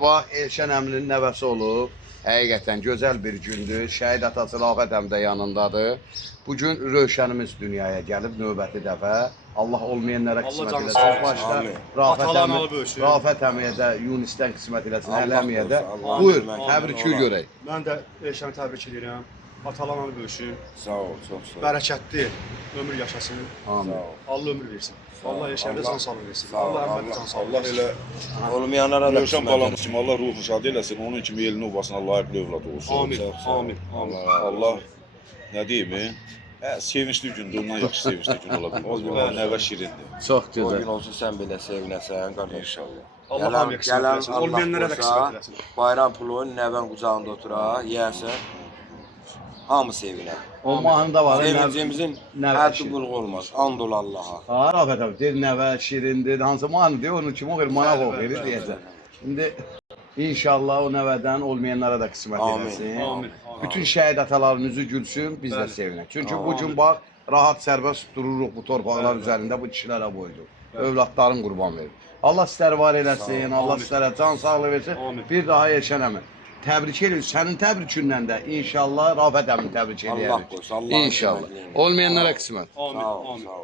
Bax, Elşən əminin nəvəsi olub. Həqiqətən gözəl bir gündür. Şəhid atası Rafət əm də yanındadır. Bugün Rövşənimiz dünyaya gəlib növbəti dəfə. Allah olmayanlara qismət eləsin. Başda Rafət əmiyə də Yunisdən qismət eləsin. Ələmiyə də. Buyur, təbriki görək. Mən də Elşəni təbrik edirəm. Atalarla böyüsün. Sağ ol, çox sağ ol. Bərəkətli ömür yaşasın. Amin. Allah ömür versin. Allah Elşəndə can sağlığı versin. Allah əmmədə can sağlığı Allah versin. elə Olmayanlara da Rövşən balamız kimi Allah ruhunu şad eləsin. Onun kimi elini ovasına layiqli övlad olsun. Amin, amin, amin. Allah nə deyim? Sevinçli gündür, ondan yaxşı sevinçli gün ola bilməz. Nəvə şirindir. Çox O gözəl. gün olsun sən belə sevinəsən qardaş. İnşallah. Allah hamıya qismət eləsin. Olmayanlara da qismət eləsin. Bayram pulu nəvən qucağında otura, yeyəsən. Hamı sevinər. O mahnıda var. Sevincimizin nəvə həddi şirin. buluq olmaz. And ol Allaha. Ha, Rafət əmi, deyir nəvə şirindir. Hansı mahnı deyir, onun kimi oxuyur, manaq oxuyur deyəcək. İndi inşallah o nəvədən olmayanlara da qismət Amin. eləsin. Amin. Bütün şəhid ataların üzü gülsün, biz də sevinək. Çünki bu gün bax, rahat sərbəst dururuq bu torpaqlar üzərində, bu kişilərə boydur. Övladların qurban verir. Allah sizləri var eləsin, Allah sizlərə can sağlığı versin. Bir daha Elşən əmi. Təbrik edirik. Sənin təbrikindən də inşallah Rafət əmin təbrik Allah edirik. qoysun, Allahın İnşallah. köməkliyi. Olmayanlara qismət. Amin, Sağ ol, amin. sağ ol.